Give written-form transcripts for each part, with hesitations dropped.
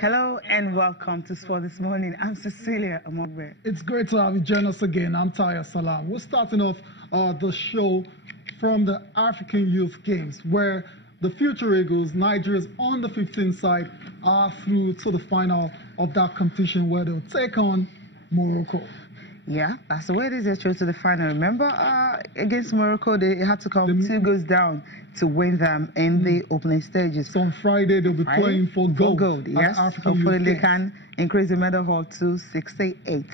Hello and welcome to Sport This Morning. I'm Cecilia Amogbe. It's great to have you join us again. I'm Taya Salam. We're starting off the show from the African Youth Games, where the future Eagles, Nigeria's on the 15 side, are through to the final of that competition where they'll take on Morocco. Yeah, that's the way it is. They're through to the final. Remember, against Morocco, they had to come 2 goals down to win them in the opening stages. So on Friday, they'll be playing for gold. Yes, hopefully they can increase the medal haul to 68.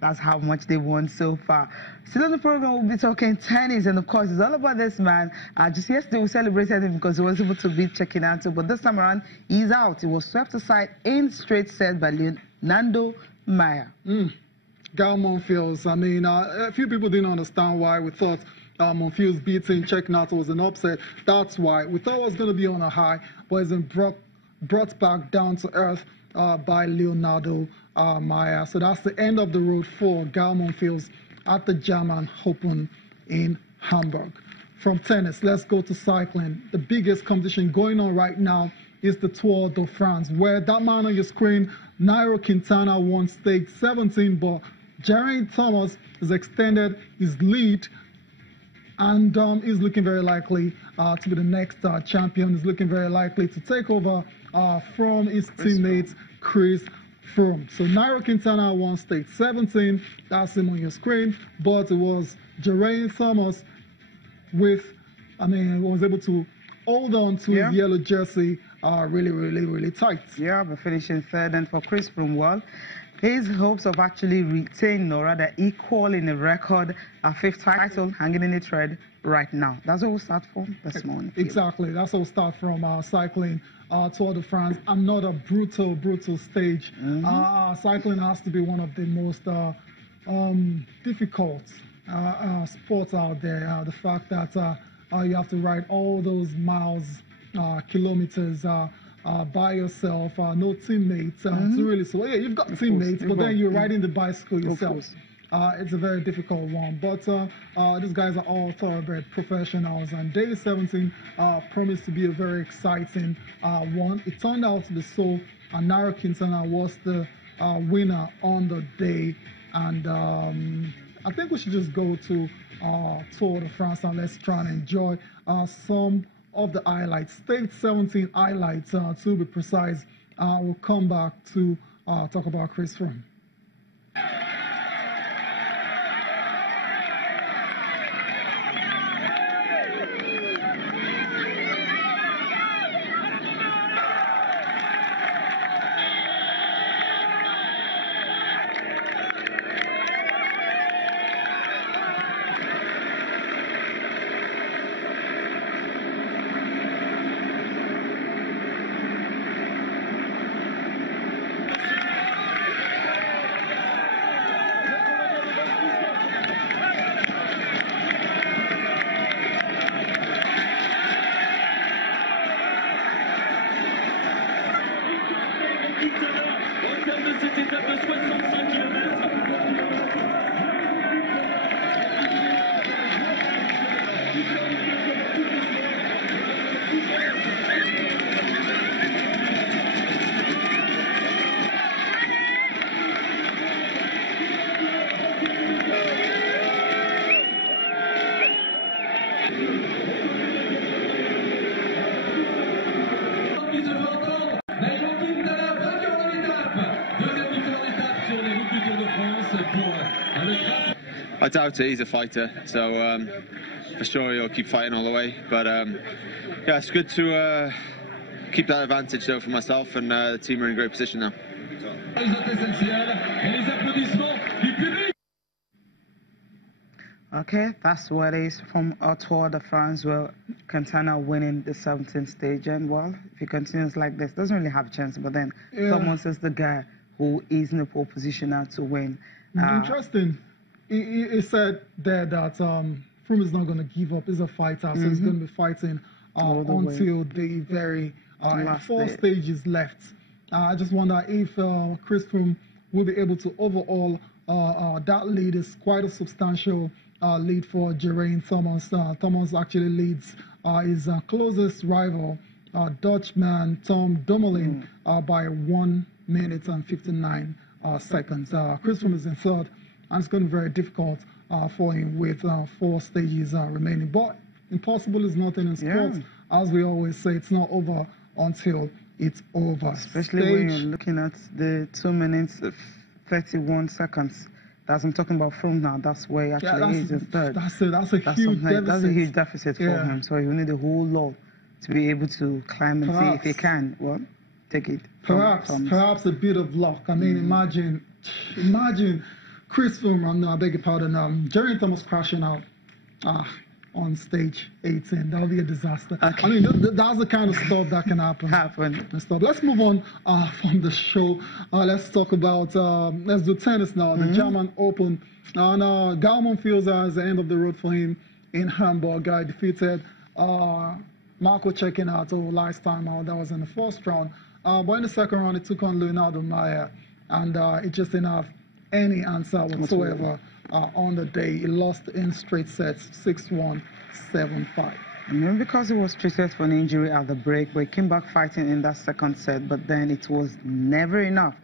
That's how much they won so far. Still on the program, we'll be talking tennis, and of course, it's all about this man. Just yesterday, we celebrated him because he was able to beat Chequinato, but this time around, he's out. He was swept aside in straight set by Leonardo Maia. Monfils. I mean, a few people didn't understand why we thought Monfils beating Chequinato was an upset. That's why we thought it was going to be on a high, but it's been brought back down to earth by Leonardo Maia. So that's the end of the road for Monfils at the German Open in Hamburg. From tennis, let's go to cycling. The biggest competition going on right now is the Tour de France, where that man on your screen, Nairo Quintana, won stage 17, but Geraint Thomas has extended his lead and is looking very likely to be the next champion. Is looking very likely to take over from his teammate Chris Froome. So Nairo Quintana won stage 17. That's him on your screen, but it was Geraint Thomas was able to hold on to his yellow jersey really tight. Yeah, but finishing third. And for Chris Froome, well, his hopes of actually retaining, or rather equaling the record, a 5th title hanging in the thread right now. That's where we'll start from this morning. Exactly. That's where we'll start from cycling Tour de France. Another brutal stage. Cycling has to be one of the most difficult sports out there. The fact that you have to ride all those miles, kilometers by yourself, no teammates. So really, so yeah, you've got teammates, but then you're riding the bicycle yourself. It's a very difficult one, but these guys are all thoroughbred professionals, and day 17 promised to be a very exciting one. It turned out to be so, and Nairo Quintana was the winner on the day, and I think we should just go to Tour de France and let's try and enjoy some of the highlights, stage 17 highlights to be precise. We'll come back to talk about Chris Froome. I doubt it. He's a fighter, so for sure he'll keep fighting all the way. But yeah, it's good to keep that advantage though for myself, and the team are in great position now. Okay, that's what it is from our Tour de France. Well, Quintana winning the 17th stage, and well, if he continues like this, doesn't really have a chance. But then someone says the guy who is in the pole position now to win. Interesting. He said there that Froome is not going to give up. He's a fighter, so he's going to be fighting until the very 4 stages left. I just wonder if Chris Froome will be able to overhaul that lead. Is quite a substantial lead for Geraint Thomas. Thomas actually leads his closest rival, Dutchman Tom Dumoulin, by 1 minute and 59 seconds. Chris Froome is in third, and it's going to be very difficult for him with 4 stages remaining. But impossible is nothing in sports. As we always say, it's not over until it's over. Especially when you're looking at the 2 minutes 31 seconds. That's I'm talking about Froome now. That's where he actually is in third. That's a huge deficit. That's a huge deficit for him. So you need a whole lot to be able to climb and see if he can. Well, take it. Perhaps a bit of luck. I mean, imagine Chris Froome. I beg your pardon. Geraint Thomas crashing out on stage 18. That would be a disaster. Okay. I mean, that's the kind of stuff that can happen. Let's move on from the show. Let's talk about, let's do tennis now. The German Open. And Monfils is the end of the road for him in Hamburg. Defeated Marco Cecchinato last time out. That was in the first round. But in the second round, he took on Leonardo Mayer. And it just didn't have any answer whatsoever. On the day, he lost in straight sets, 6-1, 7-5. Maybe because he was treated for an injury at the break, but he came back fighting in that second set, but then it was never enough.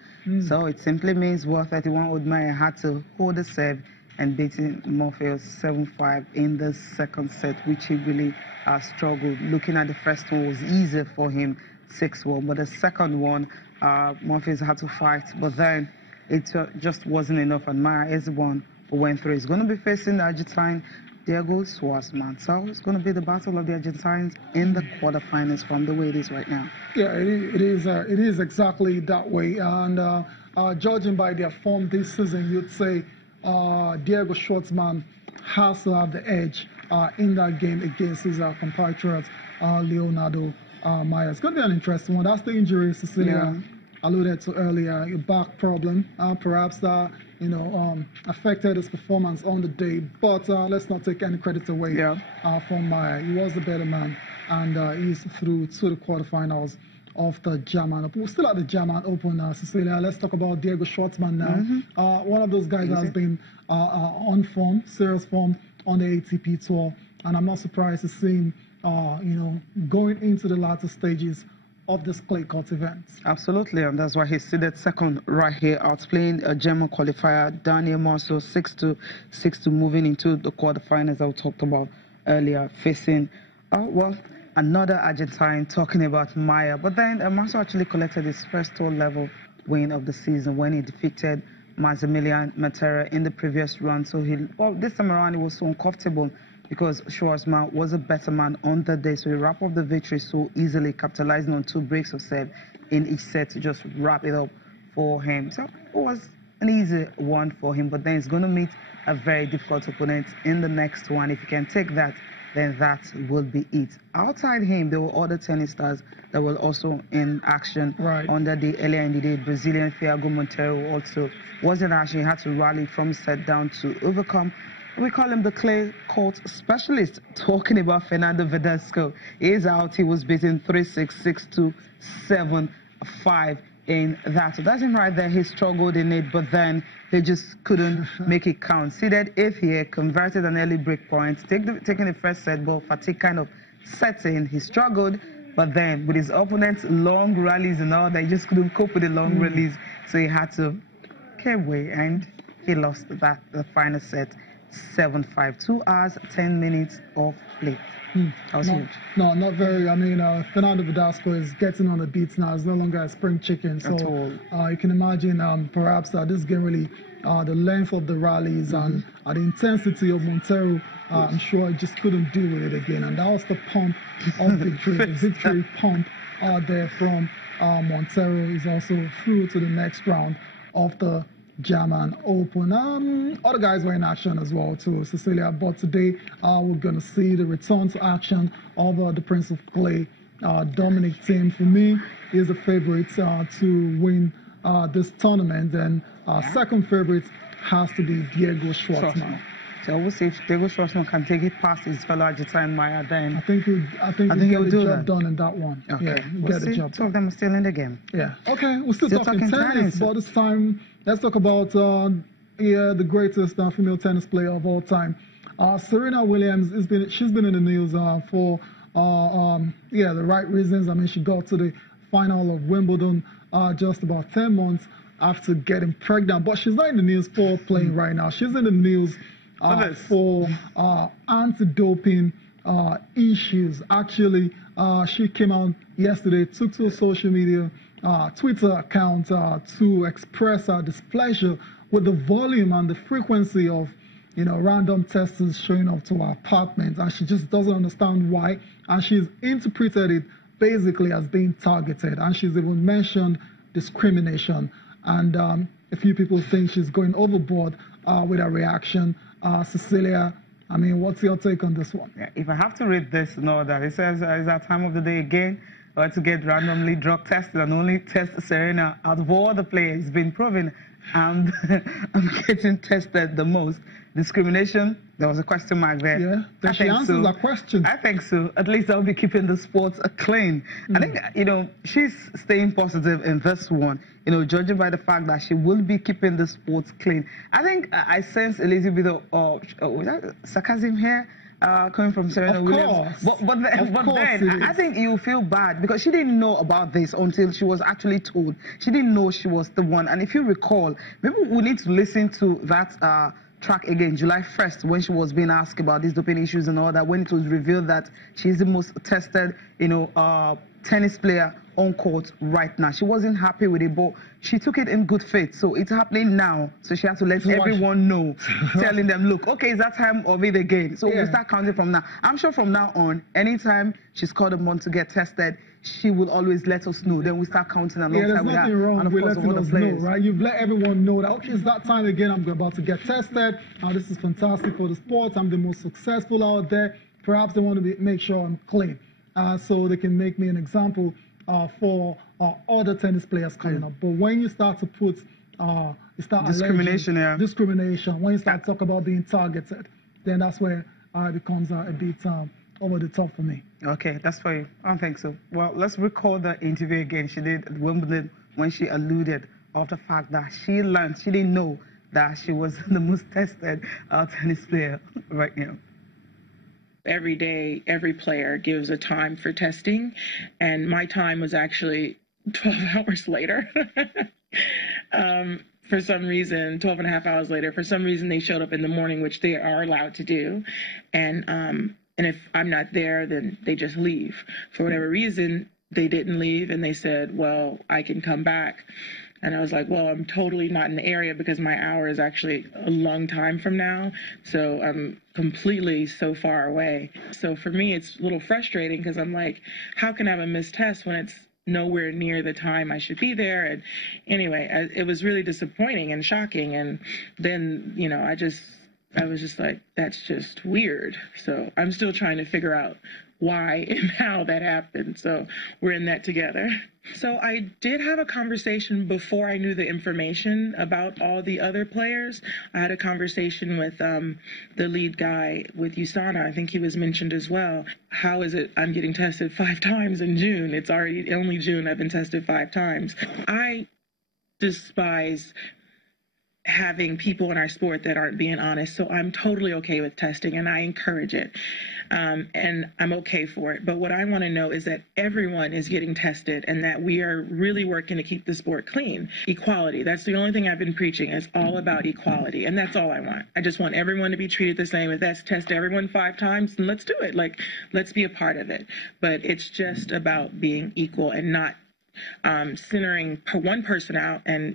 So it simply means 131 Mayer had to hold the serve and beating Monfils 7-5 in the second set, which he really struggled. Looking at the first one was easier for him, 6-1, but the second one, Monfils had to fight, but then it just wasn't enough, and Mayer is the one who went through. He's going to be facing the Argentine Diego Schwartzman. So it's going to be the battle of the Argentines in the quarterfinals from the way it is right now. Yeah, it is exactly that way. And judging by their form this season, you'd say Diego Schwartzman has to have the edge in that game against his compatriot Leonardo Mayer. It's going to be an interesting one. That's the injury Cecilia alluded to earlier, a back problem, perhaps affected his performance on the day. But let's not take any credit away from Mayer. He was the better man, and he's through to the quarterfinals of the German Open. We're still at the German Open now, Cecilia. Let's talk about Diego Schwartzman now. One of those guys that has been on form, serious form on the ATP tour, and I'm not surprised to see him, going into the latter stages of this clay court event. Absolutely, and that's why he's seated second right here, outplaying a German qualifier, Daniel Marso, 6-2, 6-2, moving into the quarterfinals I talked about earlier, facing, another Argentine, talking about Mayer. But then Marso actually collected his first tour level win of the season when he defeated Maximilian Matera in the previous round. So this time around he was so uncomfortable because Schwartzman was a better man on the day, so he wrapped up the victory so easily, capitalizing on 2 breaks of serve in each set to just wrap it up for him. So it was an easy one for him, but then he's going to meet a very difficult opponent in the next one. If he can take that, then that will be it. Outside him, there were other tennis stars that were also in action on that day. Earlier in the day, Brazilian Thiago Monteiro also was in action. He had to rally from set down to overcome. We call him the clay court specialist. Talking about Fernando Verdasco. He's out. He was beaten 3-6, 6-2, 7-5 in that. So that's him right there. He struggled in it, but then he just couldn't make it count. Seeded 8th here, converted an early break point, taking the first set, but fatigue kind of set in. He struggled, but then with his opponent's long rallies and all that, he just couldn't cope with the long rallies. So he had to give way, and he lost the final set. 7-5, 2 hours, 10 minutes of play. That was huge. No, not very. I mean, Fernando Verdasco is getting on the beats now. It's no longer a spring chicken. So you can imagine perhaps this game really, the length of the rallies and the intensity of Monteiro, I'm sure he just couldn't deal with it again. And that was the pump of victory, the victory pump there from Monteiro. Is also through to the next round of the German Open. Other guys were in action as well too, Cecilia, but today we're going to see the return to action of the Prince of Clay, Dominic Thiem. For me, is the favorite to win this tournament, and second favorite has to be Diego Schwartzman. So we'll see if Diego Schwartzman can take it past his fellow Argentine Mayer. Then I think he'll get the job done in that one. Okay, yeah, we'll get the job. Two of them are still in the game. Yeah. Okay, we're still talking tennis, but this time Let's talk about the greatest female tennis player of all time. Serena Williams she's been in the news for the right reasons. I mean, she got to the final of Wimbledon just about 10 months after getting pregnant, but she's not in the news for playing right now. She's in the news for anti-doping issues. Actually, she came out yesterday, took to social media, Twitter account to express her displeasure with the volume and the frequency of random testers showing up to her apartment, and she just doesn't understand why, and she's interpreted it basically as being targeted, and she's even mentioned discrimination, and a few people think she's going overboard with her reaction. Cecilia, I mean, what's your take on this one? Yeah, if I have to read this, that it says it's that time of the day again to get randomly drug tested and only test Serena out of all the players. It's been proven I'm getting tested the most. Discrimination, there was a question mark there. Yeah, that she answers that question. I think so. At least I'll be keeping the sports clean. I think, she's staying positive in this one, judging by the fact that she will be keeping the sports clean. I think I sense a little bit of sarcasm here. Coming from Serena Williams. But then I think you feel bad because she didn't know about this until she was actually told. She didn't know she was the one. And if you recall, maybe we need to listen to that track again, July 1st, when she was being asked about these doping issues and all that, when it was revealed that she's the most tested, tennis player on court right now. She wasn't happy with it, but she took it in good faith. So it's happening now. So she has to let everyone know, telling them, look, okay, it's that time of it again. So we'll start counting from now. I'm sure from now on, anytime she's called upon to get tested, she will always let us know. Then we start counting alongside with that. There's nothing wrong and of with course, letting us know, right? You've let everyone know that, okay, it's that time again. I'm about to get tested. This is fantastic for the sport. I'm the most successful out there. Perhaps they want to make sure I'm clean. So they can make me an example for other tennis players coming up. But when you start to put discrimination, discrimination, when you start to talk about being targeted, then that's where it becomes a bit over the top for me. Okay, that's for you. I don't think so. Well, let's recall the interview again she did at Wimbledon when she alluded of the fact that she learned, she didn't know that she was the most tested tennis player right now. Every day, every player gives a time for testing, and my time was actually 12 hours later. For some reason, 12 and a half hours later, for some reason they showed up in the morning, which they are allowed to do. And if I'm not there, then they just leave. For whatever reason, they didn't leave, and they said, well, I can come back. And I was like, well, I'm totally not in the area because my hour is actually a long time from now. So I'm completely so far away. So for me, it's a little frustrating because I'm like, how can I have a missed test when it's nowhere near the time I should be there? And anyway, it was really disappointing and shocking. And then, I was just like, that's just weird. So I'm still trying to figure out why and how that happened. So we're in that together. So I did have a conversation before I knew the information about all the other players. I had a conversation with the lead guy with USANA. I think he was mentioned as well. How is it I'm getting tested 5 times in June? It's already only June I've been tested 5 times. I despise having people in our sport that aren't being honest. So I'm totally okay with testing and I encourage it. And I'm okay for it. But what I want to know is that everyone is getting tested and that we are really working to keep the sport clean. Equality. That's the only thing I've been preaching. It's all about equality. And that's all I want. I just want everyone to be treated the same. If that's test everyone 5 times, then let's do it. Like, let's be a part of it. But it's just about being equal and not centering one person out and